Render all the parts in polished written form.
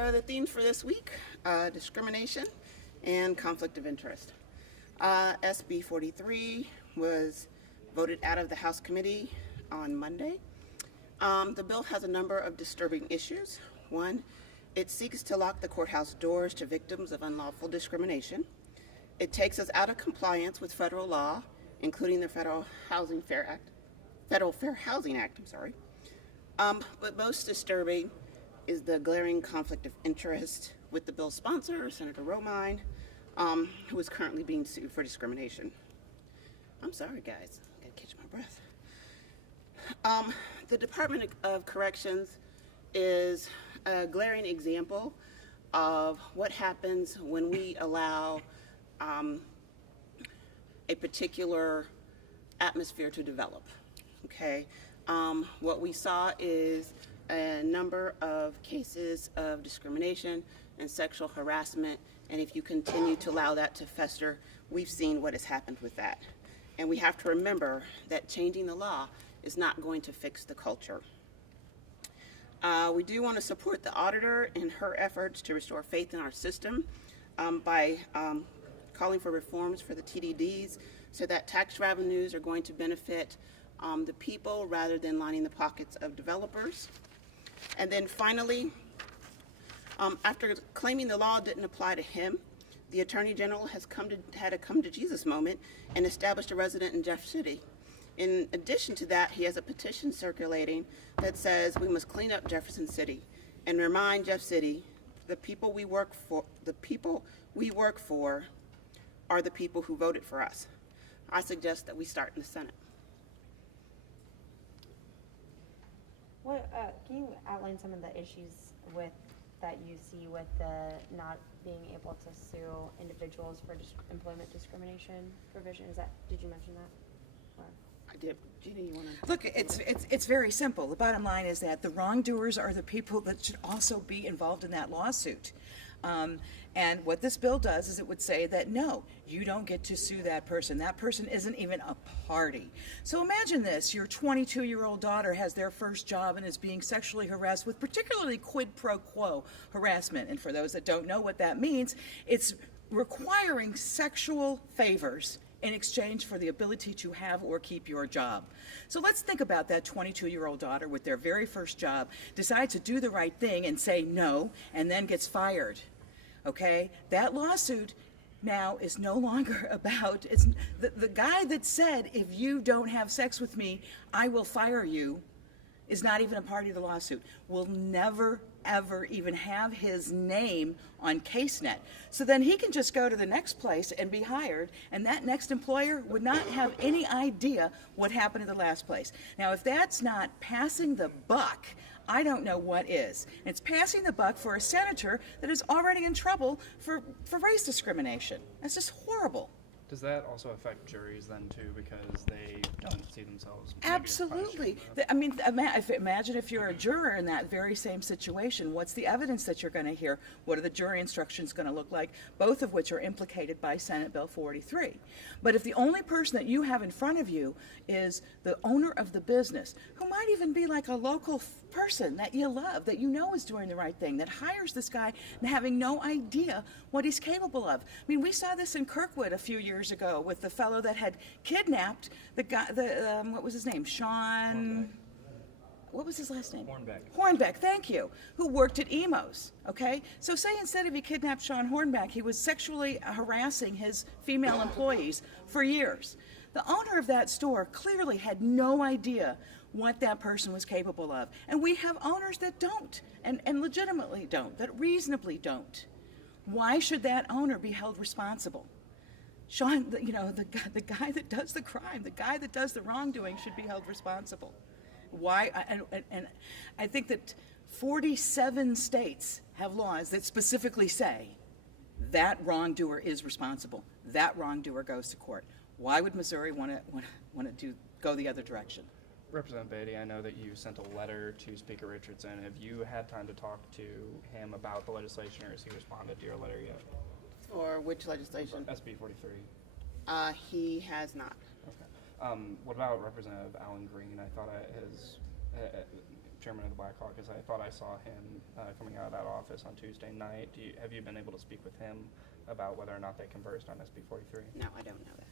So the themes for this week, discrimination and conflict of interest. SB 43 was voted out of the House committee on Monday. The bill has a number of disturbing issues. One, it seeks to lock the courthouse doors to victims of unlawful discrimination. It takes us out of compliance with federal law, including the Federal Fair Housing Act, but most disturbing is the glaring conflict of interest with the bill's sponsor, Senator Romine, who is currently being sued for discrimination. I'm sorry, guys. I gotta catch my breath. The Department of Corrections is a glaring example of what happens when we allow a particular atmosphere to develop. Okay, what we saw is a number of cases of discrimination and sexual harassment, and if you continue to allow that to fester, we've seen what has happened with that. And we have to remember that changing the law is not going to fix the culture. We do want to support the auditor in her efforts to restore faith in our system by calling for reforms for the TDDs so that tax revenues are going to benefit the people rather than lining the pockets of developers. And then finally, after claiming the law didn't apply to him, the Attorney General has had a come to Jesus moment and established a resident in Jeff City. In addition to that, he has a petition circulating that says we must clean up Jefferson City and remind Jeff City the people we work for are the people who voted for us. I suggest that we start in the Senate. What can you outline some of the issues that you see with the not being able to sue individuals for employment discrimination provision? Did you mention that? Or? I did. Gina, you want to? Look, it's very simple. The bottom line is that the wrongdoers are the people that should also be involved in that lawsuit. And what this bill does is it would say that no, you don't get to sue that person. That person isn't even a party. So imagine this, your 22-year-old daughter has their first job and is being sexually harassed with particularly quid pro quo harassment. And for those that don't know what that means, it's requiring sexual favors in exchange for the ability to have or keep your job. So let's think about that 22-year-old daughter with their very first job, decides to do the right thing and say no, and then gets fired. Okay? That lawsuit now is no longer about, it's the guy that said, if you don't have sex with me, I will fire you, is not even a party to the lawsuit. Will never, ever even have his name on CaseNet. So then he can just go to the next place and be hired, and that next employer would not have any idea what happened at the last place. Now, if that's not passing the buck, I don't know what is. It's passing the buck for a senator that is already in trouble for race discrimination. That's just horrible. Does that also affect juries then too, because they don't see themselves? Absolutely. I mean, imagine if you're a juror in that very same situation. What's the evidence that you're going to hear? What are the jury instructions going to look like? Both of which are implicated by Senate Bill 43. But if the only person that you have in front of you is the owner of the business, who might even be like a local person that you love, that you know is doing the right thing, that hires this guy and having no idea what he's capable of. I mean, we saw this in Kirkwood a few years ago with the fellow that had kidnapped the guy, what was his name? Sean, what was his last name? Hornbeck, thank you, who worked at Emo's, okay? So say instead of he kidnapped Sean Hornbeck, he was sexually harassing his female employees for years. The owner of that store clearly had no idea what that person was capable of. And we have owners that don't, and legitimately don't, that reasonably don't. Why should that owner be held responsible? Sean, you know, the guy that does the crime, the guy that does the wrongdoing should be held responsible. Why? And I think that 47 states have laws that specifically say that wrongdoer is responsible. That wrongdoer goes to court. Why would Missouri want to go the other direction? Representative Beatty, I know that you sent a letter to Speaker Richardson. Have you had time to talk to him about the legislation, or has he responded to your letter yet? For which legislation? SB 43. He has not. Okay. What about Representative Alan Green? I thought chairman of the Black Caucus. I thought I saw him coming out of that office on Tuesday night. Have you been able to speak with him about whether or not they conversed on SB 43? No, I don't know that.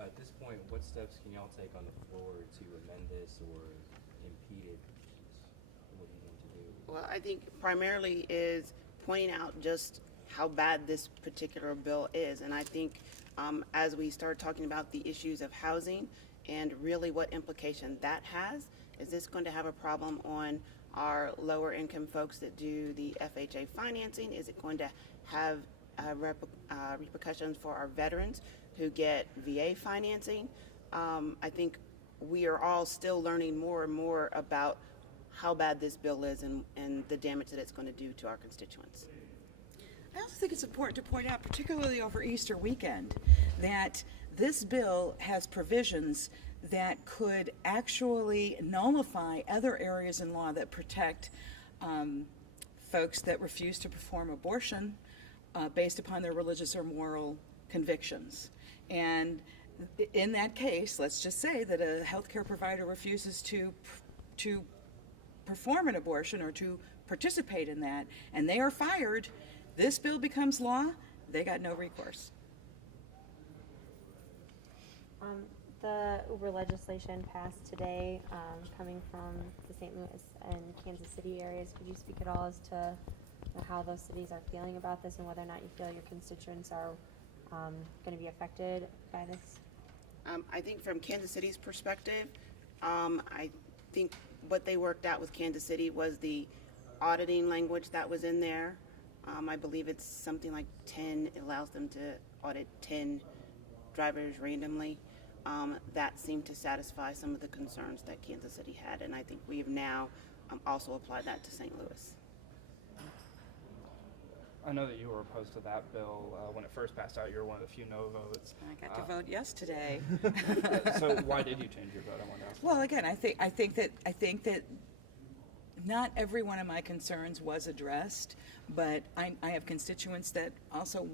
At this point, what steps can y'all take on the floor to amend this or impede it? What do you want to do? Well, I think primarily is pointing out just how bad this particular bill is. And I think as we start talking about the issues of housing and really what implication that has, is this going to have a problem on our lower income folks that do the FHA financing? Is it going to have repercussions for our veterans who get VA financing? I think we are all still learning more and more about how bad this bill is and the damage that it's going to do to our constituents. I also think it's important to point out, particularly over Easter weekend, that this bill has provisions that could actually nullify other areas in law that protect folks that refuse to perform abortion based upon their religious or moral convictions. And in that case, let's just say that a healthcare provider refuses to perform an abortion or to participate in that, and they are fired. This bill becomes law, they got no recourse. The Uber legislation passed today, coming from the St. Louis and Kansas City areas. Could you speak at all as to how those cities are feeling about this and whether or not you feel your constituents are going to be affected by this? I think from Kansas City's perspective, I think what they worked out with Kansas City was the auditing language that was in there. I believe it's something like 10, it allows them to audit 10 drivers randomly. That seemed to satisfy some of the concerns that Kansas City had, and I think we have now also applied that to St. Louis. I know that you were opposed to that bill when it first passed out. You were one of the few no votes. I got to vote yes today. So why did you change your vote? I want to ask. Well, again, I think that not every one of my concerns was addressed, but I have constituents that also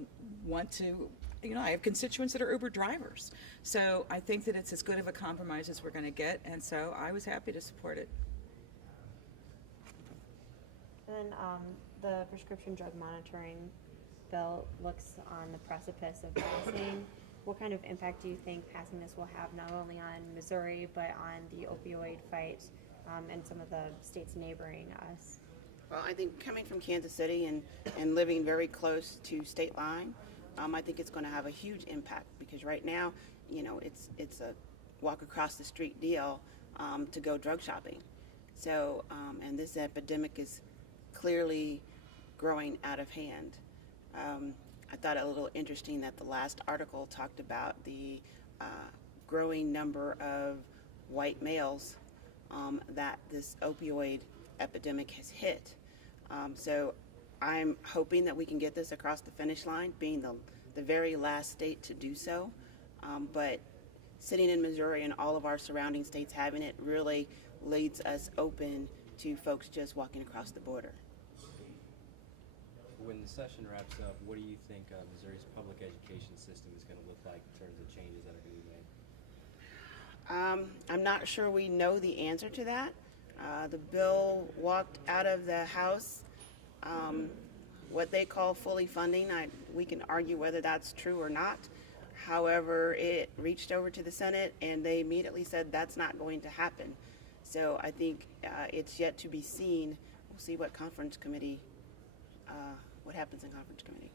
want to, I have constituents that are Uber drivers. So I think that it's as good of a compromise as we're going to get, and so I was happy to support it. And the prescription drug monitoring bill looks on the precipice of passing. What kind of impact do you think passing this will have not only on Missouri but on the opioid fight and some of the states neighboring us? Well, I think coming from Kansas City and living very close to state line, I think it's going to have a huge impact because right now, it's a walk across the street deal to go drug shopping. So, and this epidemic is clearly growing out of hand. I thought it a little interesting that the last article talked about the growing number of white males that this opioid epidemic has hit. So I'm hoping that we can get this across the finish line, being the very last state to do so. But sitting in Missouri and all of our surrounding states having it really leaves us open to folks just walking across the border. When the session wraps up, what do you think Missouri's public education system is going to look like in terms of changes that are going to be made? I'm not sure we know the answer to that. The bill walked out of the House, what they call fully funding. We can argue whether that's true or not. However, it reached over to the Senate and they immediately said that's not going to happen. So I think it's yet to be seen. We'll see what conference committee, what happens in conference committee.